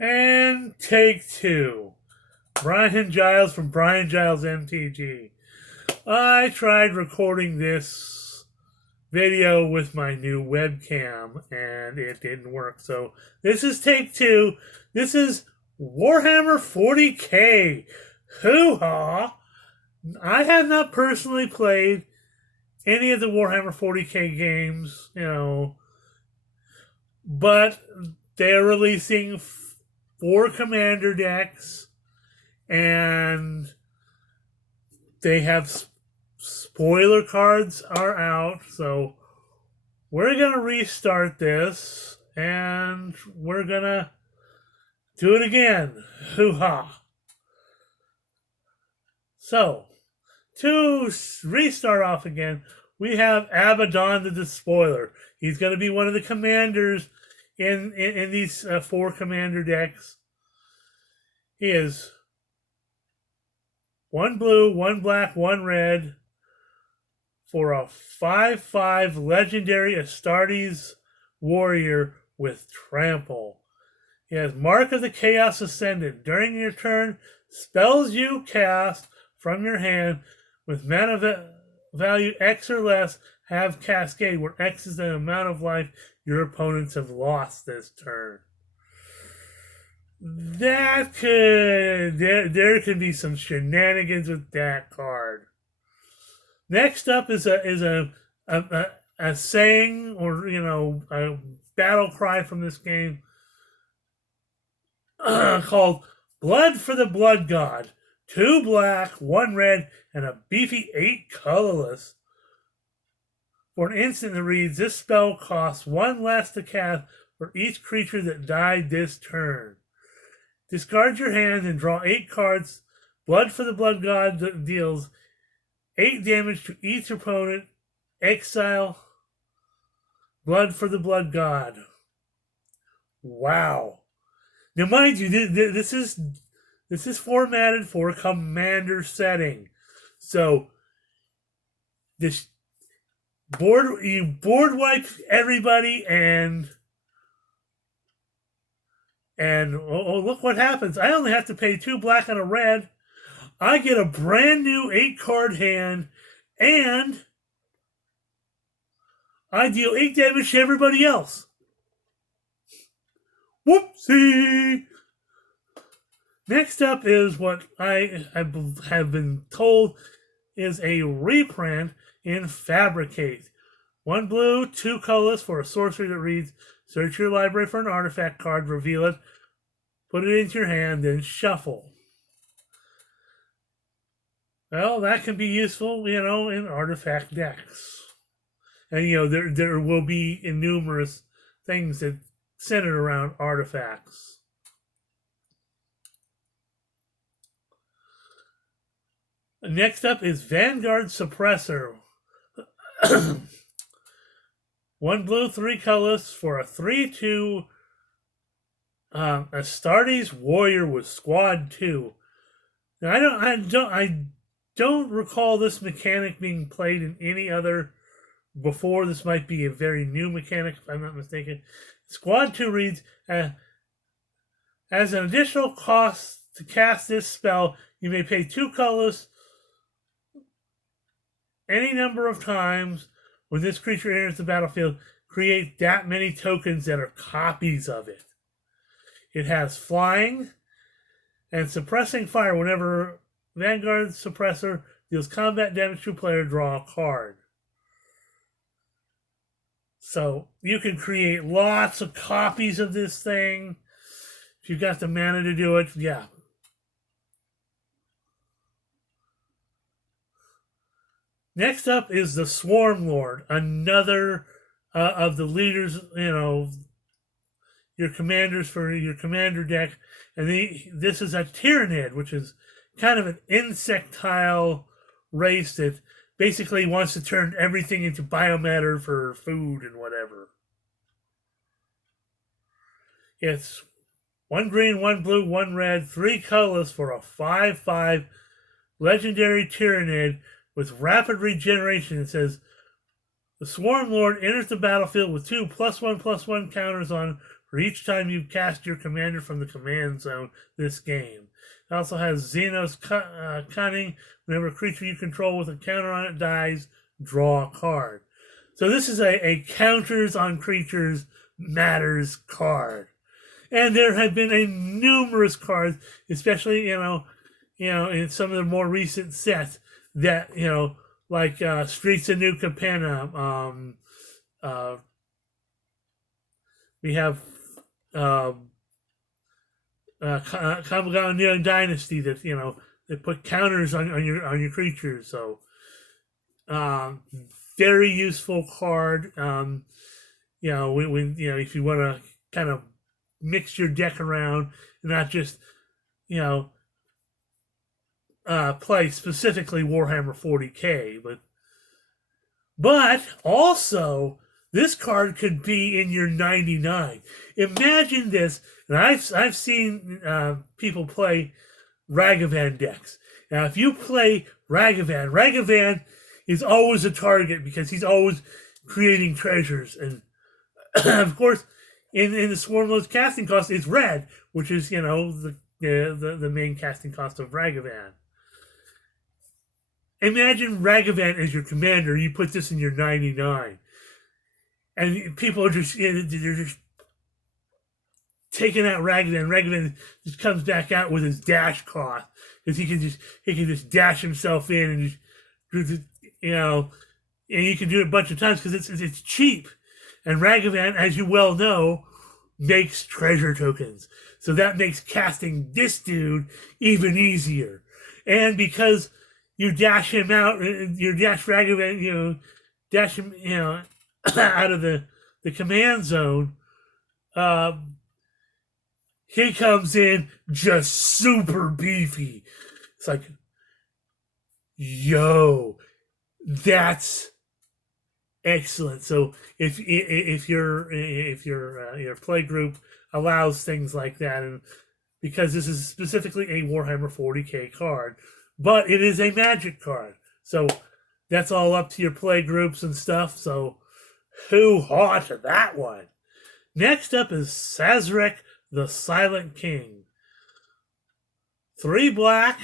And take two. Brian Giles from Brian Giles MTG. I tried recording this video with my new webcam and it didn't work. So this is take two. This is Warhammer 40K. Hoo-ha! I have not personally played any of the Warhammer 40K games, but they're releasing 4 commander decks, and they have spoiler cards are out, so we're gonna restart this and we're gonna do it again. Hoo-ha! So, to restart off again, we have Abaddon the Despoiler. He's going to be one of the commanders in these 4 commander decks. He is 1 blue, 1 black, 1 red for a 5/5 legendary Astartes warrior with trample. He has Mark of the Chaos Ascendant. During your turn, spells you cast from your hand with mana value X or less have Cascade, where X is the amount of life your opponents have lost this turn. There could be some shenanigans with that card. Next up is a saying, or a battle cry from this game called "Blood for the Blood God." 2 black, 1 red, and a beefy 8 colorless. For an instant that reads, this spell costs 1 less to cast for each creature that died this turn. Discard your hand and draw 8 cards. Blood for the Blood God deals 8 damage to each opponent. Exile Blood for the Blood God. Wow. Now, mind you, this is formatted for commander setting. So this you board wipe everybody and look what happens. I only have to pay 2 black and a red. I get a brand new 8 card hand and I deal 8 damage to everybody else. Whoopsie! Next up is what I have been told is a reprint in Fabricate. 1 blue, 2 colorless for a sorcery that reads, search your library for an artifact card, reveal it, put it into your hand, then shuffle. Well, that can be useful, in artifact decks. And, there will be numerous things that centered around artifacts. Next up is Vanguard Suppressor. 1 blue, 3 colorless for a 3/2 Astartes warrior with squad 2. Now, I don't recall this mechanic being played in any other before. This might be a very new mechanic, if I'm not mistaken. Squad 2 reads, as an additional cost to cast this spell, you may pay 2 colors any number of times when this creature enters the battlefield. Create that many tokens that are copies of it. It has flying and suppressing fire. Whenever Vanguard Suppressor deals combat damage to a player, draw a card. So you can create lots of copies of this thing. If you've got the mana to do it, yeah. Next up is the Swarm Lord, another of the leaders, your commanders for your commander deck. And this is a Tyrannid, which is kind of an insectile race that basically wants to turn everything into biomatter for food and whatever. It's 1 green, 1 blue, 1 red, 3 colorless for a 5/5 legendary Tyrannid with rapid regeneration. It says, the Swarm Lord enters the battlefield with 2 +1/+1 counters on for each time you cast your commander from the command zone this game. It also has Xenos Cunning. Whenever a creature you control with a counter on it dies, draw a card. So this is a counters on creatures matters card. And there have been a numerous cards, especially, in some of the more recent sets that, like Streets of New Capenna. We have Kamigawa Neon Dynasty that, they put counters on your creatures. So very useful card. If you want to kind of mix your deck around and not just, play specifically Warhammer 40K, but also this card could be in your 99. Imagine this, and I've seen people play Ragavan decks. Now, if you play Ragavan is always a target because he's always creating treasures, and of course, in the Swarm Lode's casting cost is red, which is the main casting cost of Ragavan. Imagine Ragavan as your commander. You put this in your 99, and people are they're just taking out Ragavan. Ragavan just comes back out with his dash cost because he can just dash himself in and just and you can do it a bunch of times because it's cheap. And Ragavan, as you well know, makes treasure tokens. So that makes casting this dude even easier. And because you dash him out, you dash Ragavan, dash him, out of the command zone, he comes in just super beefy. It's like, yo, that's excellent. So if your play group allows things like that, and because this is specifically a Warhammer 40K card, but it is a Magic card, so that's all up to your play groups and stuff. So hoo-haw to that one. Next up is Sazerac the Silent King. 3 black,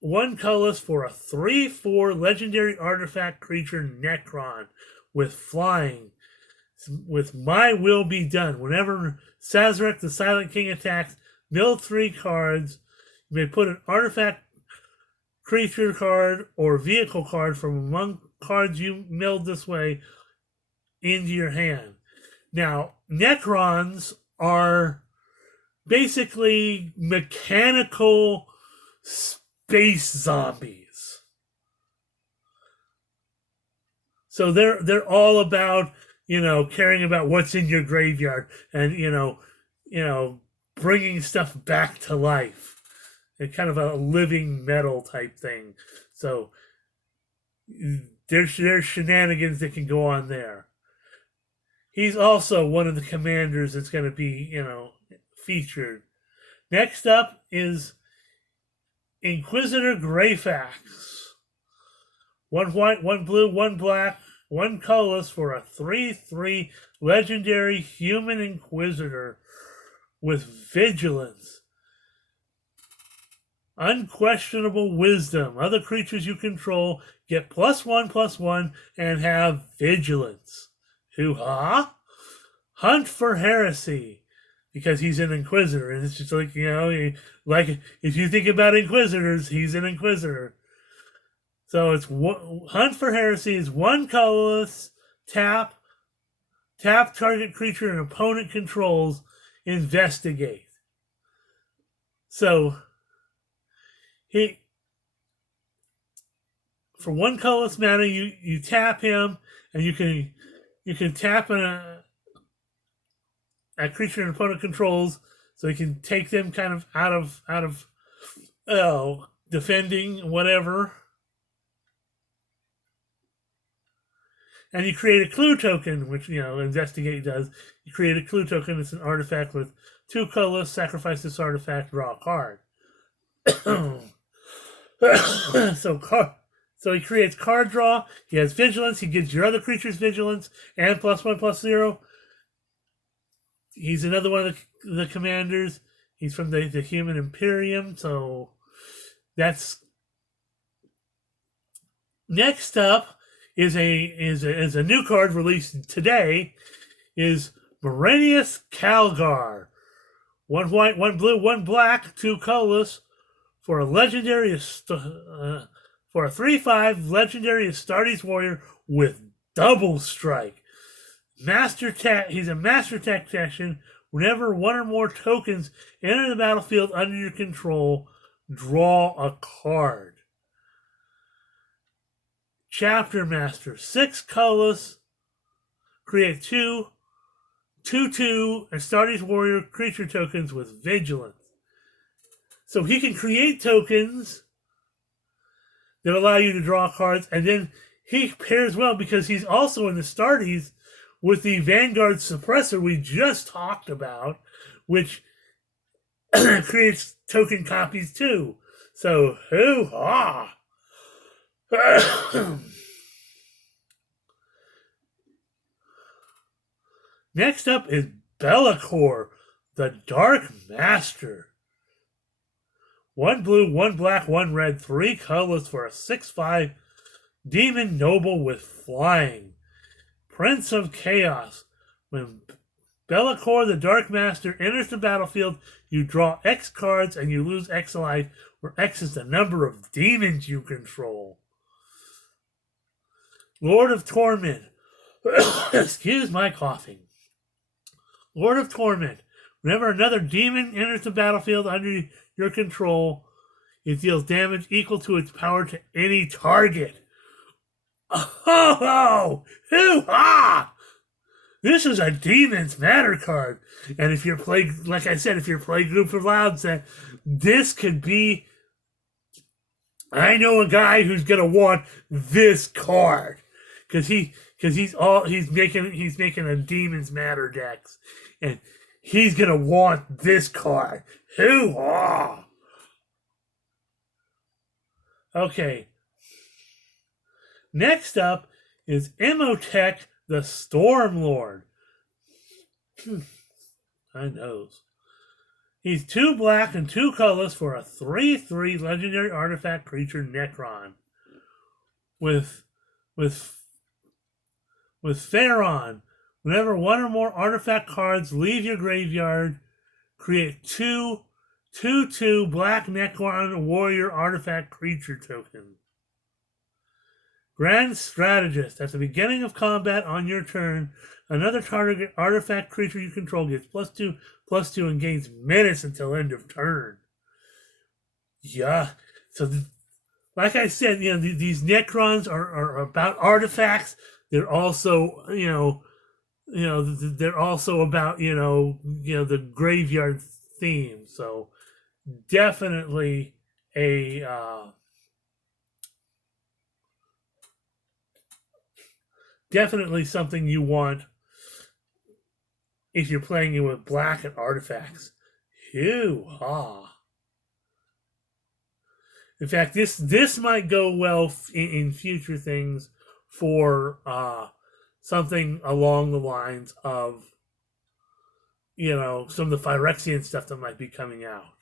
1 colorless for a 3/4 legendary artifact creature Necron with flying. With My Will Be Done. Whenever Sazerac the Silent King attacks, mill 3 cards. You may put an artifact, creature card, or vehicle card from among cards you milled this way into your hand. Now, Necrons are basically mechanical space zombies. So they're all about, caring about what's in your graveyard and, bringing stuff back to life. And kind of a living metal type thing. So there's shenanigans that can go on there. He's also one of the commanders that's going to be, featured. Next up is Inquisitor Greyfax. 1 white, 1 blue, 1 black, 1 colorless for a 3/3 legendary human Inquisitor with vigilance. Unquestionable wisdom. Other creatures you control get +1/+1 and have vigilance. Hoo-ha! Hunt for Heresy. Because he's an Inquisitor. And it's just like, like if you think about Inquisitors, he's an Inquisitor. So it's Hunt for Heresy is 1 colorless, tap target creature an opponent controls, investigate. So for 1 colorless mana, you tap him, and you can tap a creature an opponent controls, so you can take them kind of out of defending whatever. And you create a clue token, which investigate does. You create a clue token. It's an artifact with 2 colorless. Sacrifice this artifact. Draw a card. So he creates card draw. He has vigilance. He gives your other creatures vigilance and +1/+0. He's another one of the commanders. He's from the Human Imperium, so that's next up is a new card released today. Is Morenius Calgar. 1 white, 1 blue, 1 black, 2 colorless for a legendary for a 3/5 legendary Astartes warrior with double strike. Master tech. He's a master tactician. Whenever one or more tokens enter the battlefield under your control, draw a card. Chapter Master. 6 colorless. Create 2/2 Astartes warrior creature tokens with vigilance. So he can create tokens that allow you to draw cards, and then he pairs well because he's also in Astartes with the Vanguard Suppressor we just talked about, which creates token copies too. So, hoo-ha! Next up is Be'lakor, the Dark Master. 1 blue, 1 black, 1 red, 3 colorless for a 6/5 demon noble with flying. Prince of Chaos. When Be'lakor, the Dark Master, enters the battlefield, you draw X cards and you lose X life, where X is the number of demons you control. Lord of Torment. Excuse my coughing. Lord of Torment. Whenever another demon enters the battlefield under your control, it deals damage equal to its power to any target. Oh, hoo-ha! This is a Demons Matter card. And if you're playing, like I said, if you're playing Group of Loud set, this could be, I know a guy who's going to want this card. Because he's making a Demons Matter decks. And he's going to want this card. Hoo-ha! Okay. Next up is Imhotep, the Stormlord. I knows. He's 2 black and 2 colorless for a 3/3 legendary artifact creature Necron. With Pharaon. Whenever one or more artifact cards leave your graveyard, create 2/2 black Necron warrior artifact creature token. Grand Strategist. At the beginning of combat on your turn, another target artifact creature you control gets +2/+2 and gains menace until end of turn. Yeah. So, like I said, these Necrons are about artifacts. They're also, they're also about, the graveyard theme. So, definitely definitely something you want if you're playing it with black and artifacts. Hoo-ha. In fact, this might go well in future things for something along the lines of, some of the Phyrexian stuff that might be coming out.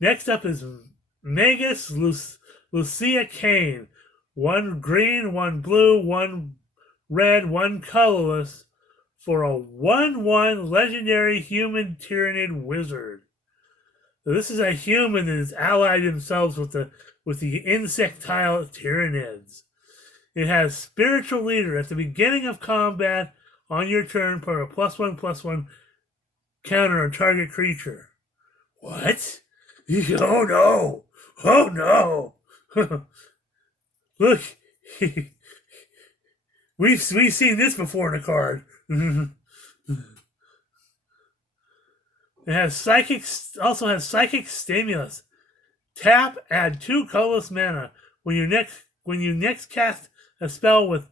Next up is Magus Lucia Kane. 1 green, 1 blue, 1 red, 1 colorless for a 1/1 legendary human Tyranid wizard. So this is a human that has allied themselves with the insectile Tyranids. It has Spiritual Leader. At the beginning of combat on your turn, put a +1/+1 counter on target creature. What? Oh no! Oh no! Look, we've seen this before in a card. It has also has Psychic Stimulus. Tap, add 2 colorless mana. When you next cast a spell with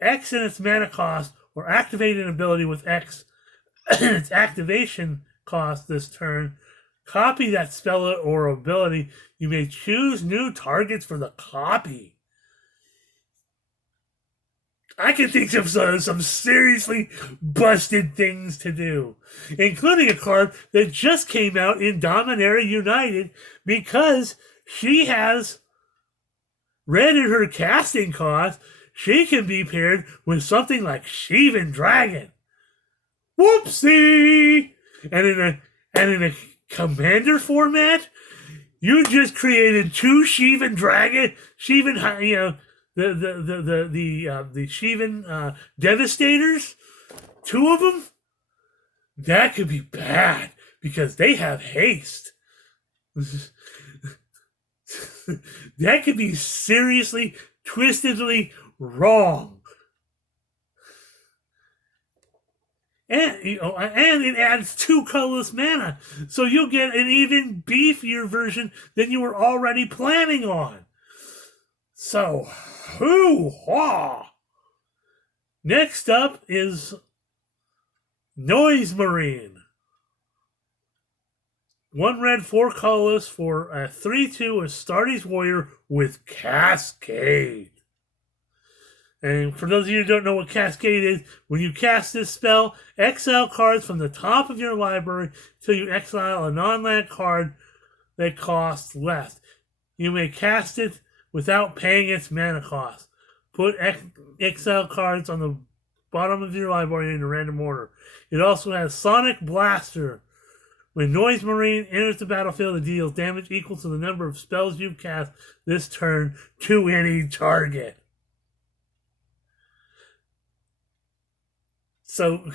X in its mana cost, or activate an ability with X in its activation cost this turn, copy that spell or ability. You may choose new targets for the copy. I can think of some seriously busted things to do, including a card that just came out in Dominaria United because she has red in her casting cost. She can be paired with something like Sheevan Dragon. Whoopsie! And in a commander format, you just created two Sheevan Dragon, the Sheevan Devastators, two of them. That could be bad because they have haste. That could be seriously, twistedly wrong. And it adds 2 colorless mana, so you'll get an even beefier version than you were already planning on. So, hoo-ha! Next up is Noise Marine. 1 red, 4 colorless for a 3/2 Astartes Warrior with Cascade. And for those of you who don't know what Cascade is, when you cast this spell, exile cards from the top of your library until you exile a non-land card that costs less. You may cast it without paying its mana cost. Put exile cards on the bottom of your library in a random order. It also has Sonic Blaster. When Noise Marine enters the battlefield, it deals damage equal to the number of spells you've cast this turn to any target. So,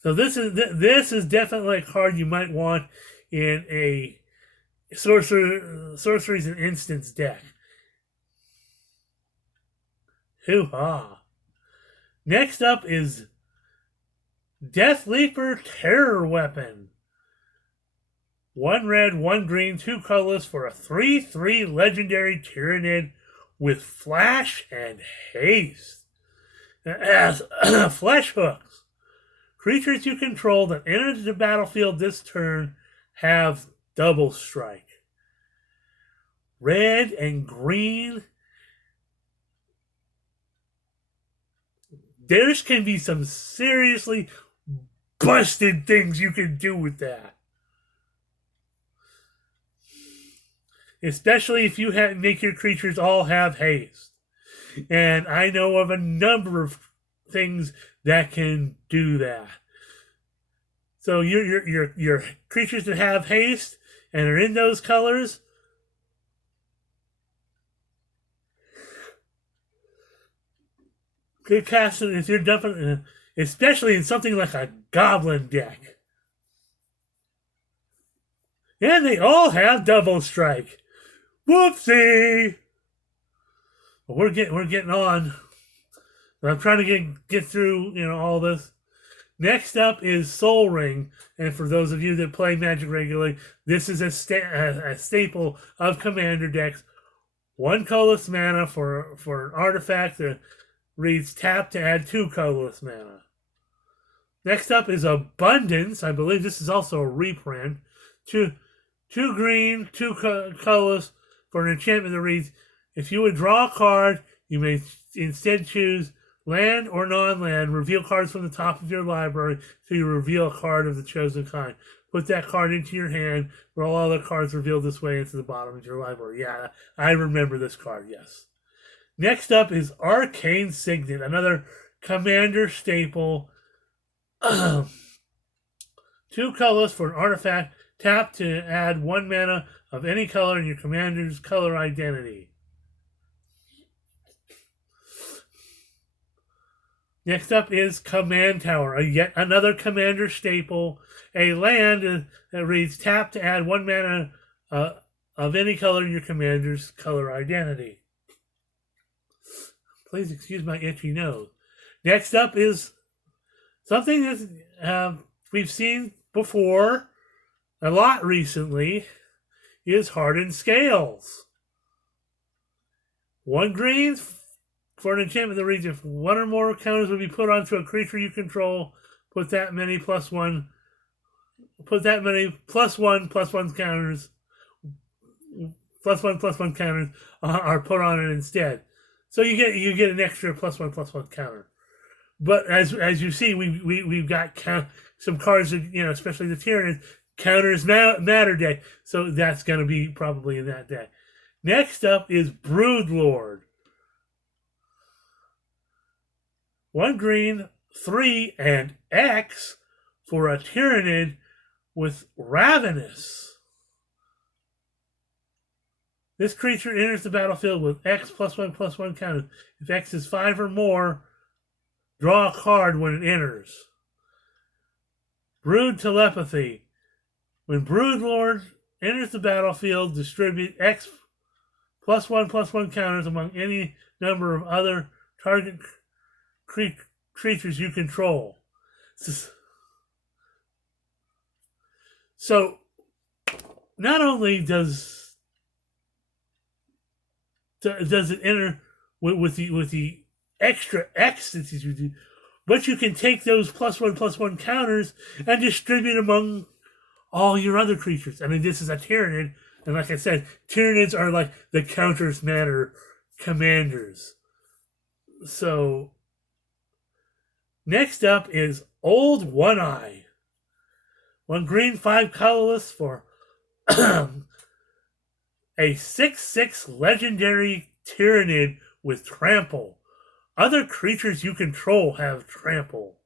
so this is definitely a card you might want in a sorceries and instants deck. Hoo-ha! Next up is Death Leaper Terror Weapon. 1 red, 1 green, 2 colorless for a 3/3 legendary Tyrannid with flash and haste. It has flesh hooks. Creatures you control that enter the battlefield this turn have double strike. Red and green. There can be some seriously busted things you can do with that. Especially if you make your creatures all have haste. And I know of a number of things that can do that. So your creatures that have haste and are in those colors, good casting if you're dumping, especially in something like a goblin deck. And they all have double strike. Whoopsie! Well, we're getting on. I'm trying to get through all this. Next up is Soul Ring, and for those of you that play Magic regularly, this is a staple of Commander decks. 1 colorless mana for an artifact that reads tap to add 2 colorless mana. Next up is Abundance. I believe this is also a reprint. 2 green, 2 colorless for an enchantment that reads, if you would draw a card, you may instead choose land or non-land. Reveal cards from the top of your library so you reveal a card of the chosen kind. Put that card into your hand. Roll all the cards revealed this way into the bottom of your library. Yeah, I remember this card, yes. Next up is Arcane Signet, another Commander staple. 2 colors for an artifact. Tap to add 1 mana of any color in your commander's color identity. Next up is Command Tower, yet another Commander staple. A land that reads tap to add 1 mana of any color in your commander's color identity. Please excuse my itchy nose. Next up is something that we've seen before a lot recently, is Hardened Scales. 1 green for an enchantment that reads, if 1 or more counters would be put onto a creature you control, put that many +1 +1 counters +1/+1 counters are put on it instead. So you get an extra +1/+1 counter. But as you see, we've got some cards that, especially the Tyranids, counters matter deck. So that's going to be probably in that deck. Next up is Broodlord. 1 green, 3, and X for a Tyranid with Ravenous. This creature enters the battlefield with X +1/+1 counters. If X is 5 or more, draw a card when it enters. Brood Telepathy. When Broodlord enters the battlefield, distribute X +1/+1 counters among any number of other target creatures you control. So, not only does it enter with the extra X that you do, but you can take those +1/+1 counters and distribute among all your other creatures. I mean, this is a Tyranid, and like I said, Tyranids are like the counters matter commanders. So, next up is Old One-Eye. 1 green, 5 colorless for a 6/6 legendary Tyranid with Trample. Other creatures you control have Trample.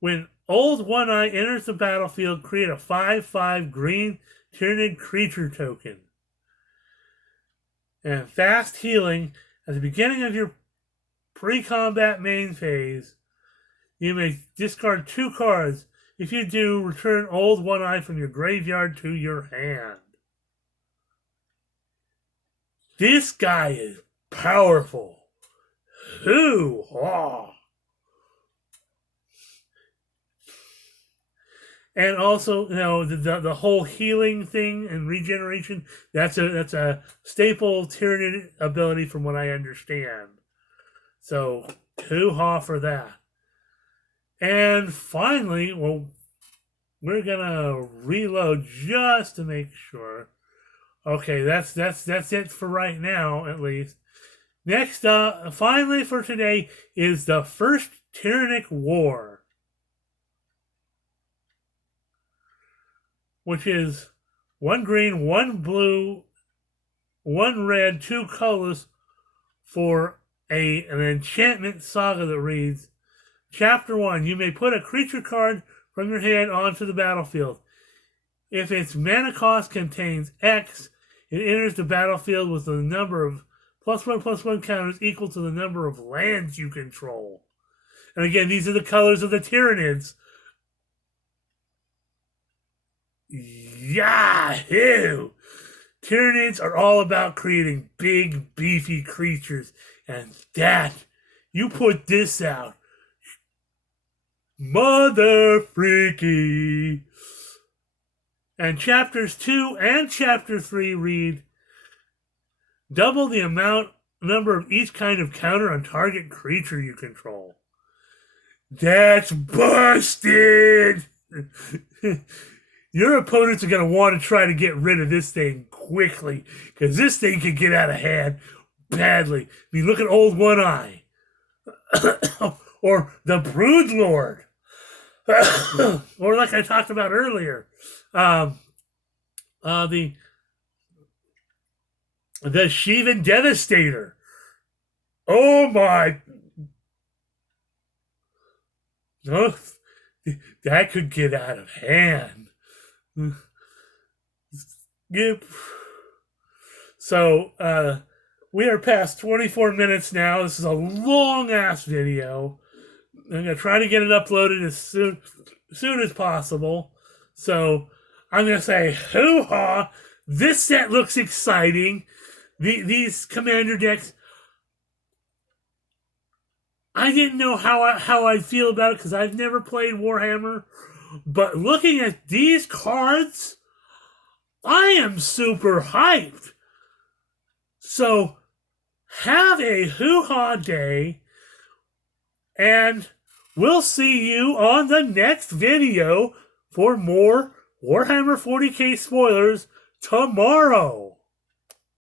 When Old One-Eye enters the battlefield, create a 5/5 green Tyranid creature token. And fast healing. At the beginning of your pre-combat main phase, you may discard 2 cards. If you do, return Old One-Eye from your graveyard to your hand. This guy is powerful. Hoo-ha! And also, the whole healing thing and regeneration, that's a staple Tyranid ability from what I understand. So, hoo-ha for that. And finally, we're gonna reload just to make sure. Okay, that's it for right now, at least. Next up, finally for today, is the first Tyrannic War, which is 1 green, 1 blue, 1 red, 2 colors for an enchantment saga that reads, Chapter 1, you may put a creature card from your hand onto the battlefield. If its mana cost contains X, it enters the battlefield with the number of +1/+1 counters equal to the number of lands you control. And again, these are the colors of the Tyranids. Yahoo! Tyranids are all about creating big, beefy creatures. And that, you put this out, mother freaky. And chapters 2 and chapter 3 read, double the number of each kind of counter on target creature you control. That's busted! Your opponents are going to want to try to get rid of this thing quickly, because this thing can get out of hand badly. I mean, look at Old One-Eye. Or the Broodlord. Or like I talked about earlier, the Shivan Devastator. Oh my! Oh, that could get out of hand. Yep. So we are past 24 minutes now. This is a long ass video. I'm going to try to get it uploaded as soon as possible. So I'm going to say, hoo-ha! This set looks exciting. These commander decks, I didn't know how I'd feel about it because I've never played Warhammer. But looking at these cards, I am super hyped. So have a hoo-ha day. And we'll see you on the next video for more Warhammer 40K spoilers tomorrow.